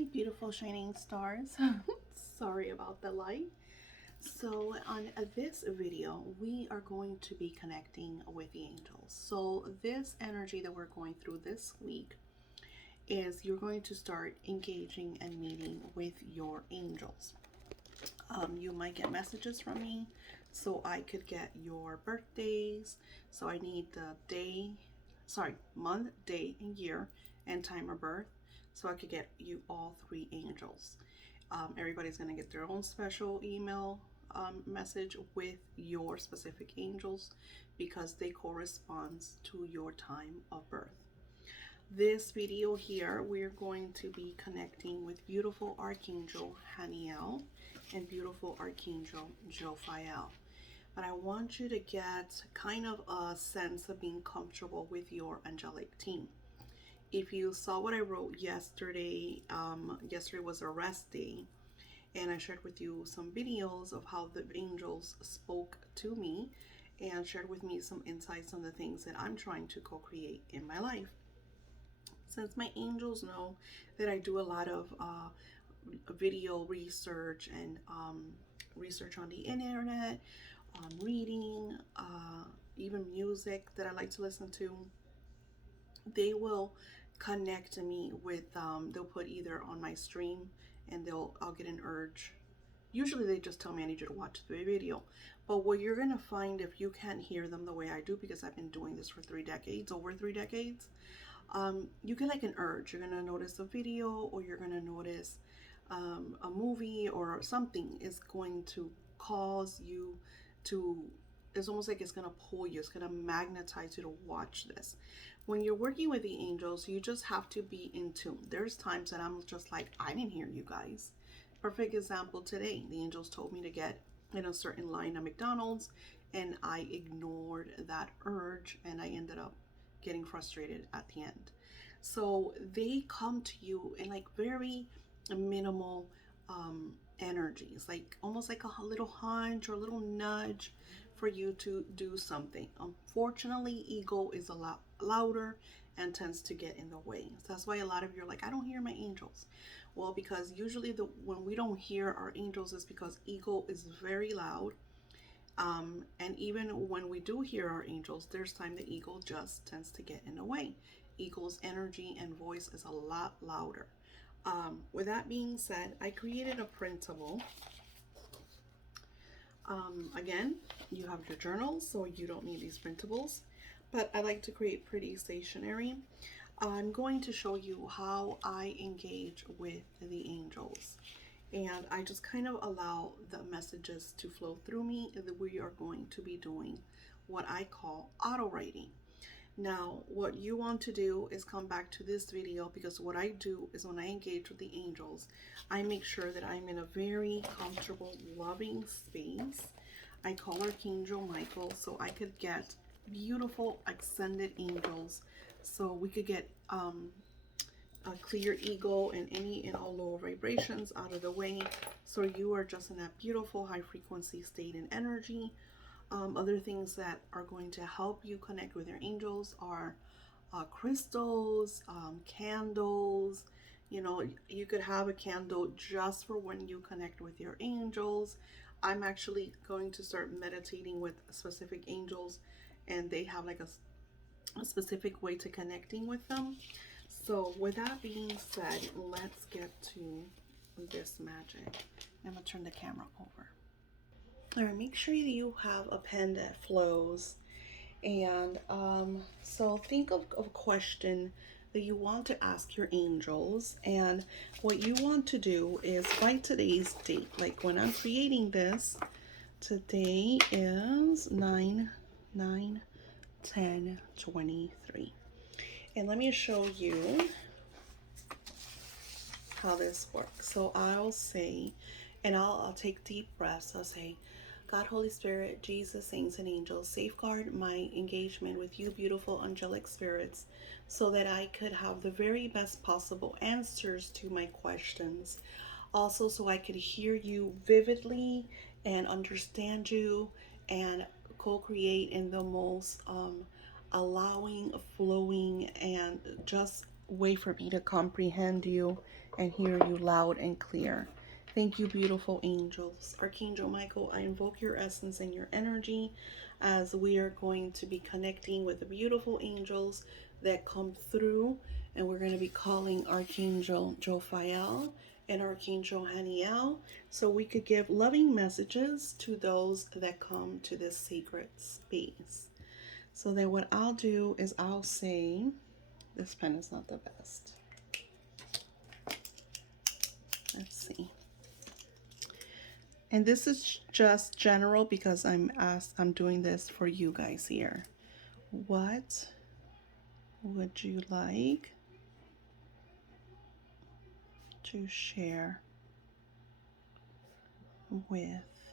Hi, beautiful shining stars. Sorry about the light. So, on this video, we are going to be connecting with the angels. So, this energy that we're going through this week is you're going to start engaging and meeting with your angels. You might get messages from me, so I could get your birthdays. So, I need the month, day, and year, and time of birth, so I could get you all three angels. Everybody's going to get their own special email message with your specific angels because they correspond to your time of birth. This video here, we're going to be connecting with beautiful Archangel Haniel and beautiful Archangel Jophiel. But I want you to get kind of a sense of being comfortable with your angelic team. If you saw what I wrote yesterday, yesterday was a rest day, and I shared with you some videos of how the angels spoke to me and shared with me some insights on the things that I'm trying to co-create in my life. Since my angels know that I do a lot of video research and research on the internet, reading, even music that I like to listen to, they will connect me with they'll put either on my stream and I'll get an urge. Usually they just tell me I need you to watch the video. But what you're gonna find, if you can't hear them the way I do, because I've been doing this for over 3 decades, you get like an urge. You're gonna notice a video, or you're gonna notice a movie, or something is going to cause you to, it's almost like it's gonna pull you, it's gonna magnetize you to watch this. When you're working with the angels, you just have to be in tune. There's times that I'm just like, I didn't hear you guys. Perfect example today. The angels told me to get in a certain line at McDonald's, and I ignored that urge, and I ended up getting frustrated at the end. So they come to you in like very minimal energies, like almost like a little hunch or a little nudge for you to do something. Unfortunately, ego is a lot louder and tends to get in the way. So that's why a lot of you are like, I don't hear my angels. Well, because usually when we don't hear our angels is because ego is very loud. And even when we do hear our angels, there's time the ego just tends to get in the way. Ego's energy and voice is a lot louder. With that being said, I created a printable. Again, you have your journals, so you don't need these printables, but I like to create pretty stationery. I'm going to show you how I engage with the angels, and I just kind of allow the messages to flow through me. We are going to be doing what I call auto writing. Now, what you want to do is come back to this video, because what I do is when I engage with the angels, I make sure that I'm in a very comfortable, loving space. I call Archangel Michael so I could get beautiful ascended angels, so we could get a clear ego and any and all lower vibrations out of the way, so you are just in that beautiful high frequency state and energy. Other things that are going to help you connect with your angels are crystals, candles. You know, you could have a candle just for when you connect with your angels. I'm actually going to start meditating with specific angels, and they have like a specific way to connecting with them. So with that being said, let's get to this magic. I'm gonna turn the camera over. All right, make sure you have a pen that flows. And so think of a question that you want to ask your angels. And what you want to do is by today's date, like when I'm creating this, today is 9/9/10/23. And let me show you how this works. So I'll say, and I'll take deep breaths. I'll say, God, Holy Spirit, Jesus, saints, and angels, safeguard my engagement with you, beautiful angelic spirits, so that I could have the very best possible answers to my questions. Also, so I could hear you vividly and understand you and co-create in the most allowing, flowing, and just way for me to comprehend you and hear you loud and clear. Thank you, beautiful angels. Archangel Michael, I invoke your essence and your energy as we are going to be connecting with the beautiful angels that come through. And we're going to be calling Archangel Jophiel and Archangel Haniel so we could give loving messages to those that come to this sacred space. So then what I'll do is I'll say, this pen is not the best. Let's see. And this is just general because I'm doing this for you guys here. What would you like to share with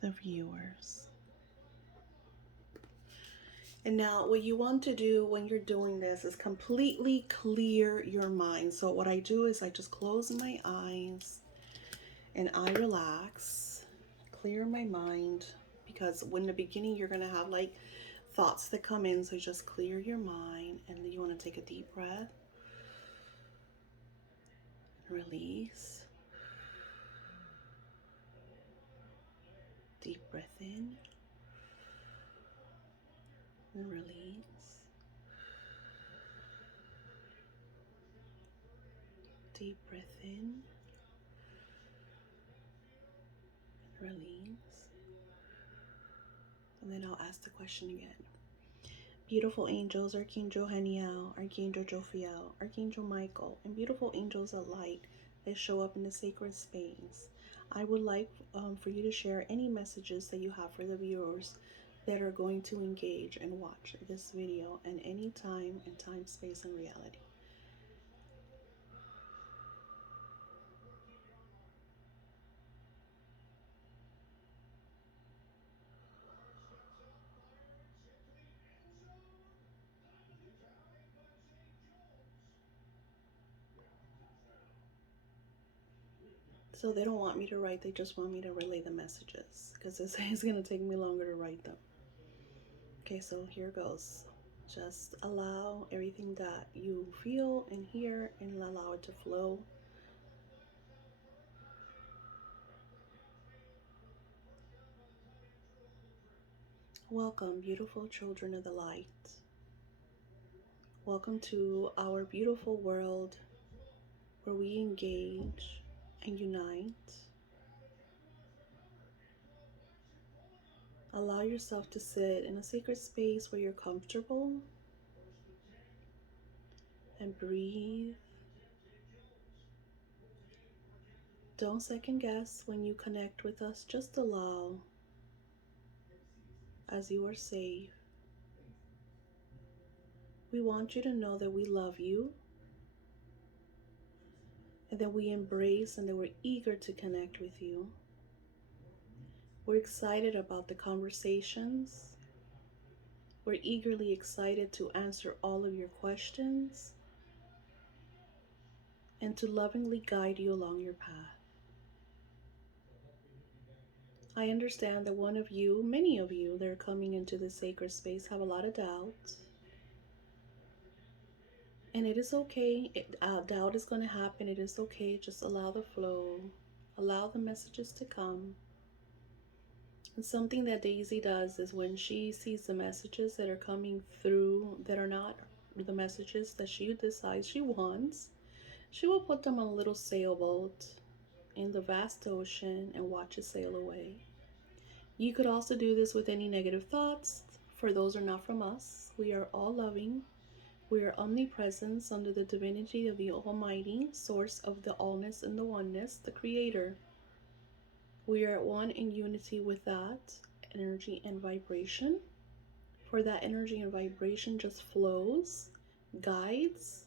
the viewers? And now what you want to do when you're doing this is completely clear your mind. So what I do is I just close my eyes and I relax, clear my mind, because when in the beginning you're going to have like thoughts that come in. So just clear your mind, and you want to take a deep breath, release, deep breath in and release, deep breath in, release. And then I'll ask the question again. Beautiful angels, Archangel Haniel, Archangel Jophiel, Archangel Michael, and beautiful angels of light that show up in the sacred space. I would like for you to share any messages that you have for the viewers that are going to engage and watch this video in any time and time, space, and reality. So they don't want me to write, they just want me to relay the messages because it's going to take me longer to write them. Okay, so here goes. Just allow everything that you feel and hear and allow it to flow. Welcome, beautiful children of the light. Welcome to our beautiful world where we engage and unite. Allow yourself to sit in a sacred space where you're comfortable and breathe. Don't second guess when you connect with us. Just allow, as you are safe. We want you to know that we love you and that we embrace and that we're eager to connect with you. We're excited about the conversations. We're eagerly excited to answer all of your questions and to lovingly guide you along your path. I understand that one of you, many of you that are coming into this sacred space have a lot of doubt. And it is okay. Doubt is going to happen. It is okay. Just allow the flow. Allow the messages to come. And something that Daisy does is when she sees the messages that are coming through that are not the messages that she decides she wants, she will put them on a little sailboat in the vast ocean and watch it sail away. You could also do this with any negative thoughts, for those are not from us. We are all loving. We are omnipresence under the divinity of the Almighty, source of the allness and the oneness, the Creator. We are at one in unity with that energy and vibration. For that energy and vibration just flows, guides,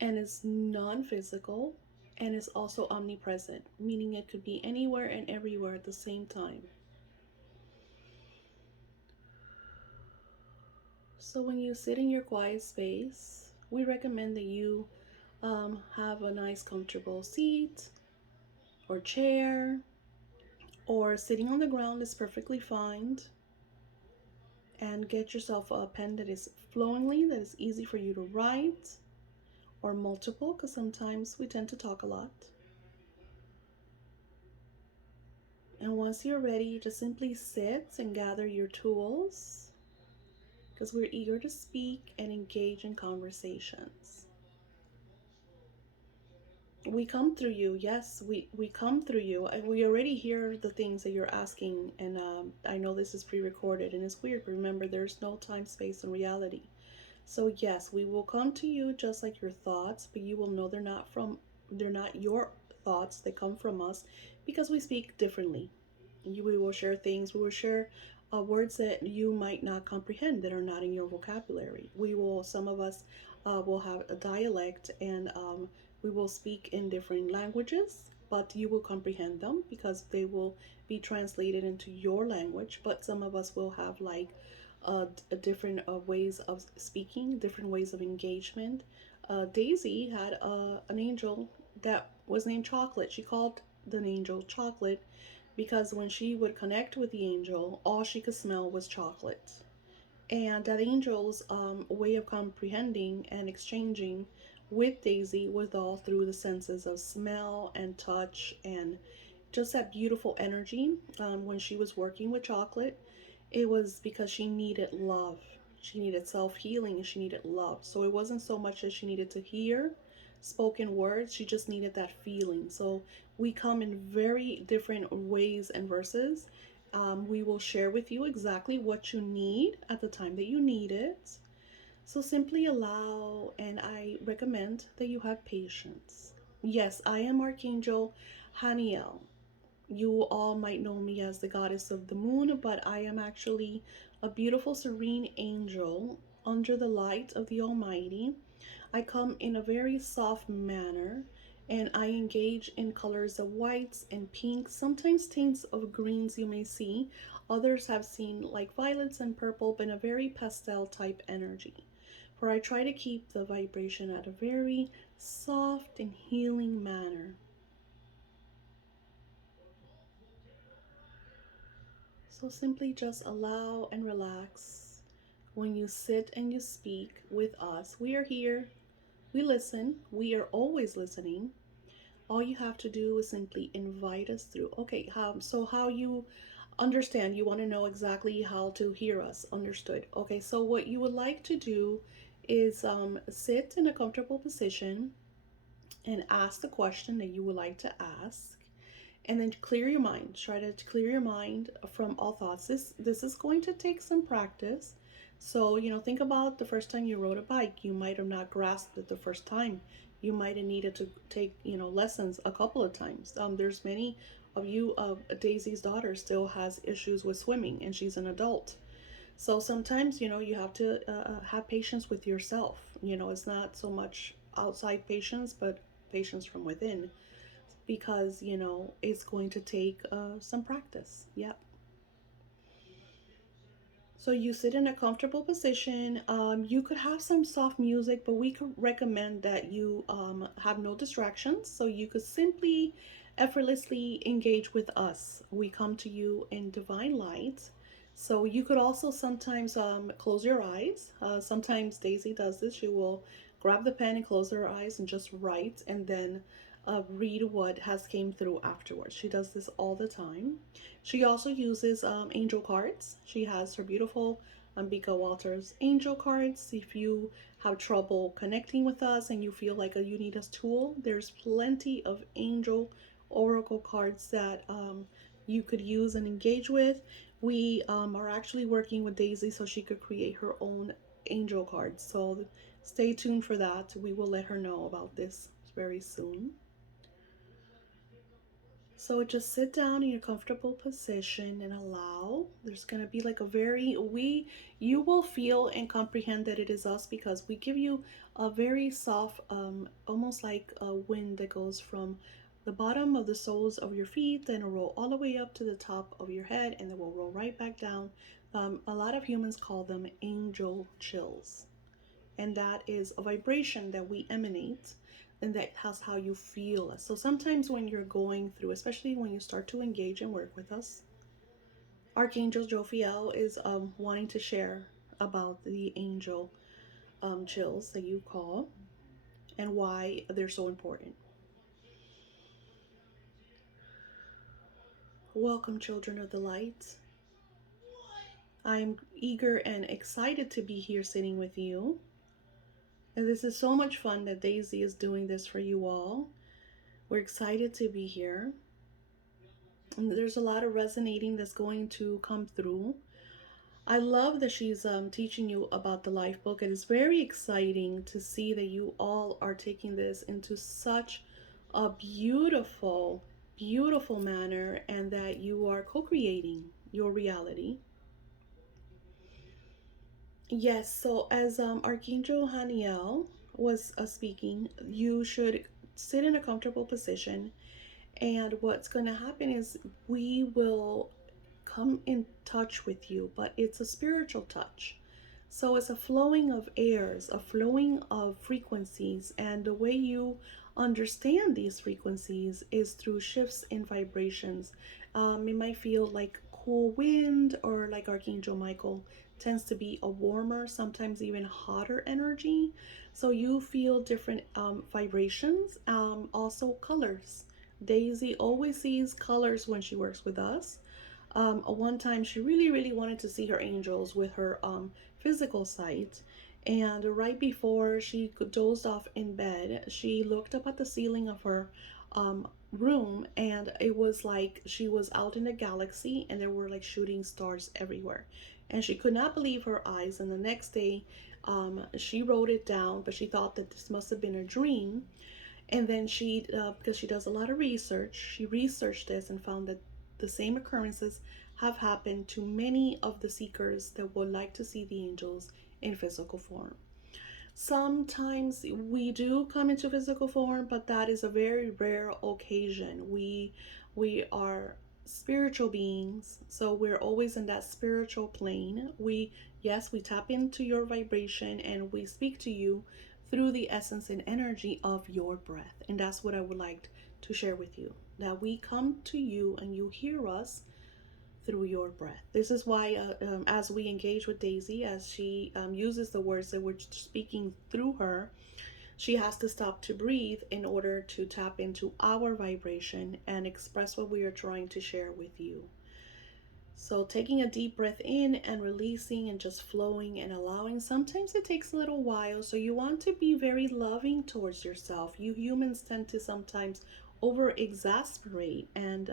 and is non-physical, and is also omnipresent, meaning it could be anywhere and everywhere at the same time. So when you sit in your quiet space, we recommend that you have a nice comfortable seat or chair, or sitting on the ground is perfectly fine. And get yourself a pen that is flowingly, that is easy for you to write, or multiple, because sometimes we tend to talk a lot. And once you're ready, just simply sit and gather your tools, because we're eager to speak and engage in conversations. We come through you. Yes, we come through you. We already hear the things that you're asking, and I know this is pre-recorded and it's weird, but remember, there's no time, space, and reality. So yes, we will come to you just like your thoughts, but you will know they're not your thoughts. They come from us because we speak differently. We will share things. We will share words that you might not comprehend, that are not in your vocabulary. Some of us will have a dialect, and we will speak in different languages, but you will comprehend them because they will be translated into your language. But some of us will have like different ways of speaking, different ways of engagement. Daisy had an angel that was named Chocolate. She called the angel Chocolate because when she would connect with the angel, all she could smell was chocolate. And that angel's way of comprehending and exchanging with Daisy was all through the senses of smell and touch and just that beautiful energy. When she was working with Chocolate, it was because she needed love. She needed self healing and she needed love. So it wasn't so much that she needed to hear spoken words, she just needed that feeling. So we come in very different ways and verses. We will share with you exactly what you need at the time that you need it. So simply allow, and I recommend that you have patience. Yes, I am Archangel Haniel. You all might know me as the goddess of the moon, but I am actually a beautiful, serene angel under the light of the Almighty. I come in a very soft manner, and I engage in colors of whites and pinks, sometimes tints of greens you may see. Others have seen like violets and purple, but in a very pastel type energy. For I try to keep the vibration at a very soft and healing manner. So simply just allow and relax when you sit and you speak with us. We are here, we listen, we are always listening. All you have to do is simply invite us through. Okay, how you understand, you want to know exactly how to hear us. Understood. Okay, so what you would like to do is sit in a comfortable position and ask the question that you would like to ask, and then clear your mind. Try to clear your mind from all thoughts. This is going to take some practice. So, think about the first time you rode a bike. You might have not grasped it the first time. You might have needed to take, lessons a couple of times. There's many of you, Daisy's daughter still has issues with swimming, and she's an adult. So sometimes, you have to have patience with yourself. It's not so much outside patience, but patience from within, because it's going to take some practice. Yep. So you sit in a comfortable position. You could have some soft music, but we could recommend that you have no distractions, so you could simply effortlessly engage with us. We come to you in divine light. So you could also sometimes close your eyes. Sometimes Daisy does this. She will grab the pen and close her eyes and just write, and then read what has came through afterwards. She does this all the time. She also uses angel cards. She has her beautiful Ambika Walters angel cards. If you have trouble connecting with us and you feel like you need a tool, there's plenty of angel oracle cards that you could use and engage with. We are actually working with Daisy so she could create her own angel cards. So stay tuned for that. We will let her know about this very soon. So just sit down in your comfortable position and allow. There's going to be like you will feel and comprehend that it is us because we give you a very soft, almost like a wind that goes from the bottom of the soles of your feet, then it'll roll all the way up to the top of your head, and then we'll roll right back down. A lot of humans call them angel chills, and that is a vibration that we emanate, and that has how you feel. So sometimes when you're going through, especially when you start to engage and work with us, Archangel Jophiel is wanting to share about the angel chills that you call and why they're so important. Welcome, children of the light. I'm eager and excited to be here sitting with you. And this is so much fun that Daisy is doing this for you all. We're excited to be here. And there's a lot of resonating that's going to come through. I love that she's teaching you about the life book. It is very exciting to see that you all are taking this into such a beautiful, beautiful manner, and that you are co-creating your reality. Yes, so as Archangel Haniel was speaking, you should sit in a comfortable position, and what's going to happen is we will come in touch with you, but it's a spiritual touch. So it's a flowing of airs, a flowing of frequencies, and the way you understand these frequencies is through shifts in vibrations. It might feel like cool wind, or like Archangel Michael tends to be a warmer, sometimes even hotter energy. So you feel different vibrations, also colors. Daisy always sees colors when she works with us. One time she really wanted to see her angels with her physical sight, and right before she dozed off in bed, she looked up at the ceiling of her room, and it was like she was out in a galaxy and there were like shooting stars everywhere, and she could not believe her eyes. And the next day she wrote it down, but she thought that this must have been a dream. And then she, because she does a lot of research, she researched this and found that the same occurrences have happened to many of the seekers that would like to see the angels in physical form. Sometimes we do come into physical form, but that is a very rare occasion. We are spiritual beings, so we're always in that spiritual plane. Yes, we tap into your vibration and we speak to you through the essence and energy of your breath. And that's what I would like to share with you. That we come to you and you hear us through your breath. This is why as we engage with Daisy, as she uses the words that we're speaking through her, she has to stop to breathe in order to tap into our vibration and express what we are trying to share with you. So taking a deep breath in and releasing and just flowing and allowing. Sometimes it takes a little while, so you want to be very loving towards yourself. You humans tend to sometimes over exasperate, and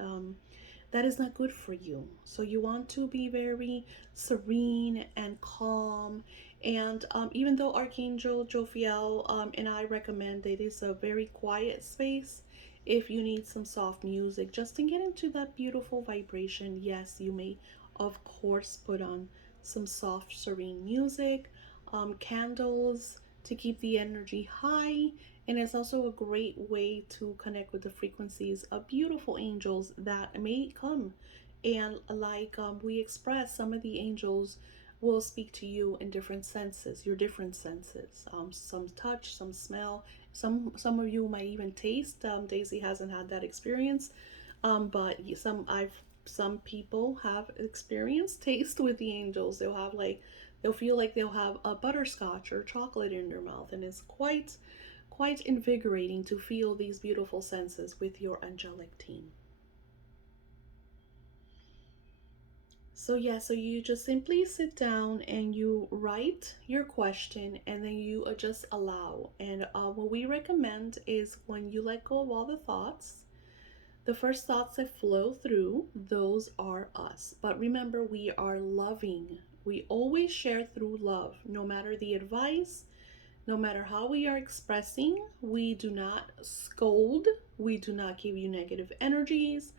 that is not good for you. So you want to be very serene and calm. And even though Archangel Jophiel and I recommend it is a very quiet space, if you need some soft music just to get into that beautiful vibration, yes, you may of course put on some soft serene music, candles to keep the energy high. And it's also a great way to connect with the frequencies of beautiful angels that may come. And like we express, some of the angels will speak to you in different senses, your different senses. Some touch, some smell, some of you might even taste. Daisy hasn't had that experience, but some people have experienced taste with the angels. They'll feel like they'll have a butterscotch or chocolate in their mouth, and it's quite invigorating to feel these beautiful senses with your angelic team. So yeah, so you just simply sit down and you write your question, and then you just allow. And what we recommend is when you let go of all the thoughts, the first thoughts that flow through, those are us. But remember, we are loving. We always share through love, no matter the advice, no matter how we are expressing. We do not scold. We do not give you negative energies,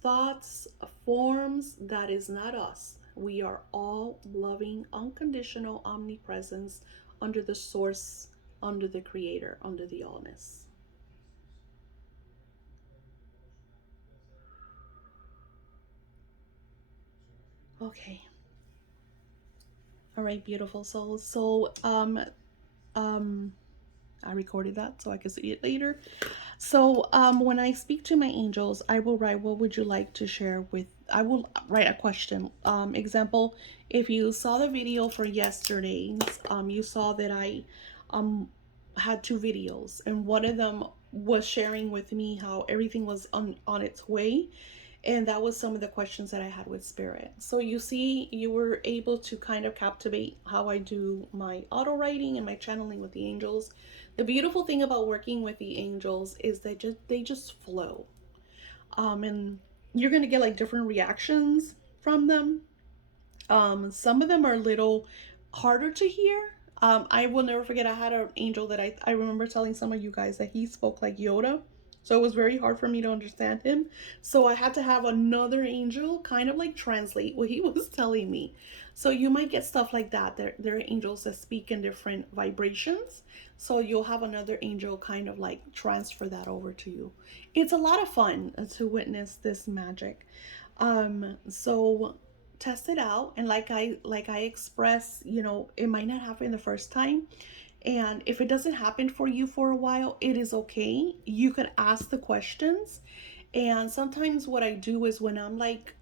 thoughts, forms. That is not us. We are all loving, unconditional omnipresence under the source, under the creator, under the allness. Okay. All right, beautiful souls. So, I recorded that so I can see it later. So, when I speak to my angels, I will write, "What would you like to share with I will write a question. Example, if you saw the video for yesterday's, you saw that I um had two videos, and one of them was sharing with me how everything was on its way, and that was some of the questions that I had with spirit. So you see, you were able to kind of captivate how I do my auto writing and my channeling with the angels. The beautiful thing about working with the angels is that they just flow. And you're gonna get like different reactions from them. Some of them are a little harder to hear. I will never forget, I had an angel that I remember telling some of you guys that he spoke like Yoda. So it was very hard for me to understand him. So I had to have another angel kind of like translate what he was telling me. So you might get stuff like that. There are angels that speak in different vibrations. So you'll have another angel kind of like transfer that over to you. It's a lot of fun to witness this magic. So test it out, and like I express, it might not happen the first time, and if it doesn't happen for you for a while, it is okay. You can ask the questions. And sometimes what I do is when I'm like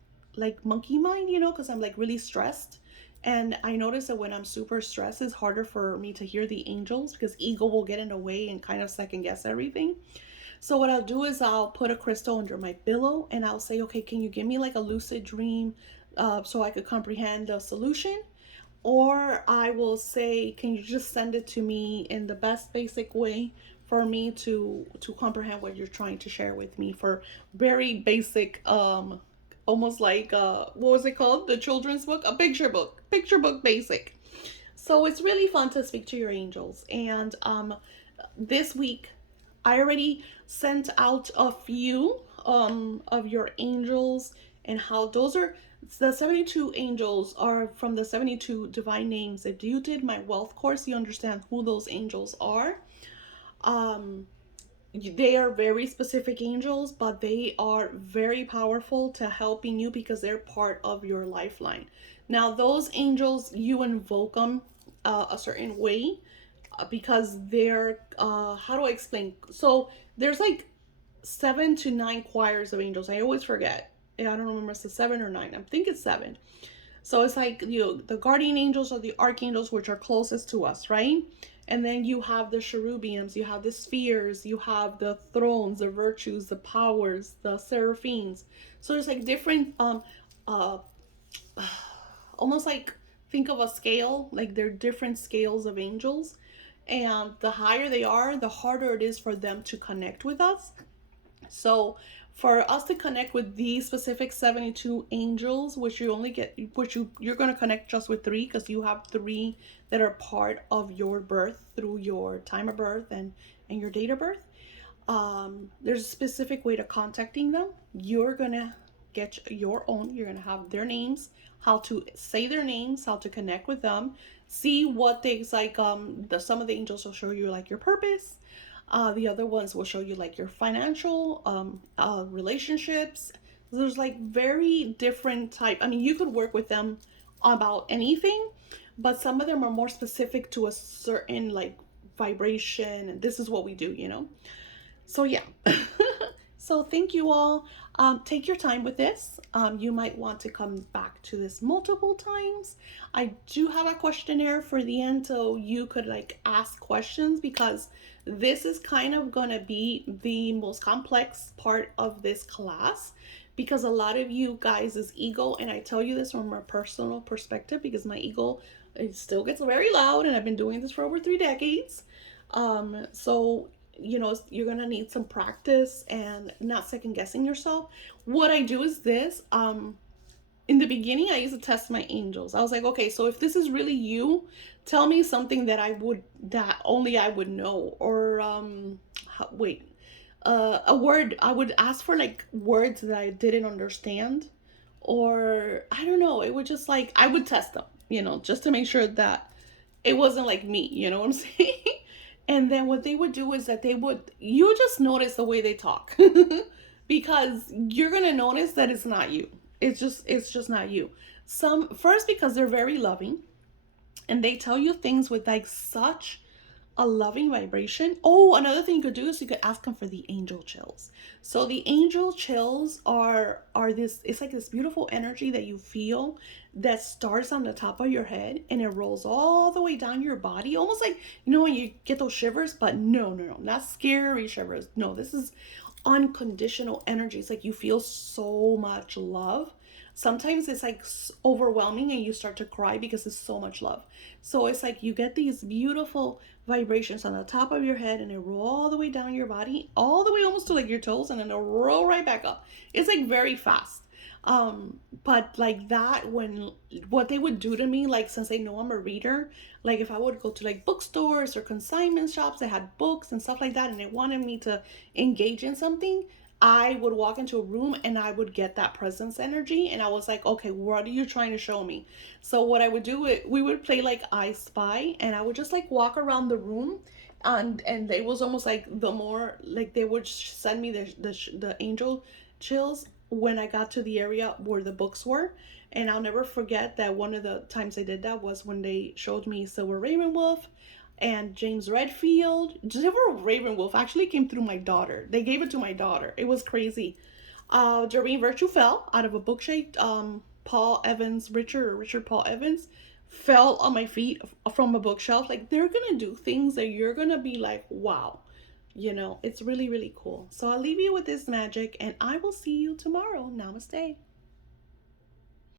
monkey mind, because I'm like really stressed, and I notice that when I'm super stressed, it's harder for me to hear the angels because ego will get in the way and kind of second guess everything. So what I'll do is I'll put a crystal under my pillow, and I'll say, okay, can you give me like a lucid dream, so I could comprehend the solution? Or I will say, can you just send it to me in the best basic way for me to comprehend what you're trying to share with me, for very basic, almost like what was it called? The children's book, a picture book basic. So it's really fun to speak to your angels. And this week I already sent out a few of your angels, and how those are the 72 angels are from the 72 divine names. If you did my wealth course, you understand who those angels are. Um, they are very specific angels, but they are very powerful to helping you because they're part of your lifeline. Now, those angels, you invoke them a certain way, because they're how do I explain? So there's like 7 to 9 choirs of angels. I always forget. I don't remember if it's 7 or 9. I think it's 7. So it's like, the guardian angels are the archangels, which are closest to us, right? And then you have the cherubims, you have the spheres, you have the thrones, the virtues, the powers, the seraphims. So there's like different uh almost like, think of a scale, like they're different scales of angels. And the higher they are, the harder it is for them to connect with us. So for us to connect with these specific 72 angels, which you only get, you're going to connect just with 3, because you have 3 that are part of your birth through your time of birth and your date of birth. There's a specific way to contacting them. You're going to get your own. You're going to have their names, how to say their names, how to connect with them, see what things like, some of the angels will show you like your purpose. The other ones will show you like your financial relationships. There's like very different type. I mean, you could work with them about anything, but some of them are more specific to a certain like vibration, and this is what we do. So yeah. So thank you all. Take your time with this. You might want to come back to this multiple times. I do have a questionnaire for the end, so you could like ask questions, because this is kind of gonna be the most complex part of this class, because a lot of you guys is ego, and I tell you this from a personal perspective because my ego, it still gets very loud, and I've been doing this for over 3 decades. So you're gonna need some practice and not second guessing yourself. What I do is this. In the beginning, I used to test my angels. I was like, okay, so if this is really you, tell me something that only I would know. Or a word. I would ask for like words that I didn't understand, or I don't know. It would just like, I would test them, just to make sure that it wasn't like me. You know what I'm saying? And then what they would do is that you just notice the way they talk, because you're gonna notice that it's not you. It's just not you. First, because they're very loving, and they tell you things with like such a loving vibration. Oh, another thing you could do is you could ask them for the angel chills. So the angel chills are this, it's like this beautiful energy that you feel that starts on the top of your head and it rolls all the way down your body, almost like, you know, when you get those shivers. But no, no, no, not scary shivers. No, this is unconditional energy. It's like you feel so much love. Sometimes it's like overwhelming and you start to cry because it's so much love. So it's like you get these beautiful vibrations on the top of your head and they roll all the way down your body, all the way almost to like your toes, and then they'll roll right back up. It's like very fast. But like that, when what they would do to me, like since they know I'm a reader, like if I would go to like bookstores or consignment shops that had books and stuff like that, and they wanted me to engage in something, I would walk into a room and I would get that presence energy, and I was like, okay, what are you trying to show me? So what I would do, we would play like I Spy, and I would just like walk around the room, and it was almost like the more like they would send me the angel chills when I got to the area where the books were. And I'll never forget that one of the times I did that was when they showed me Silver Ravenwolf and James Redfield. Silver Ravenwolf actually came through my daughter. They gave it to my daughter. It was crazy. Doreen Virtue fell out of a bookshelf. Paul Evans, Richard Paul Evans, fell on my feet from a bookshelf. Like they're gonna do things that you're gonna be like, wow. You know, it's really, really cool. So I'll leave you with this magic and I will see you tomorrow. Namaste.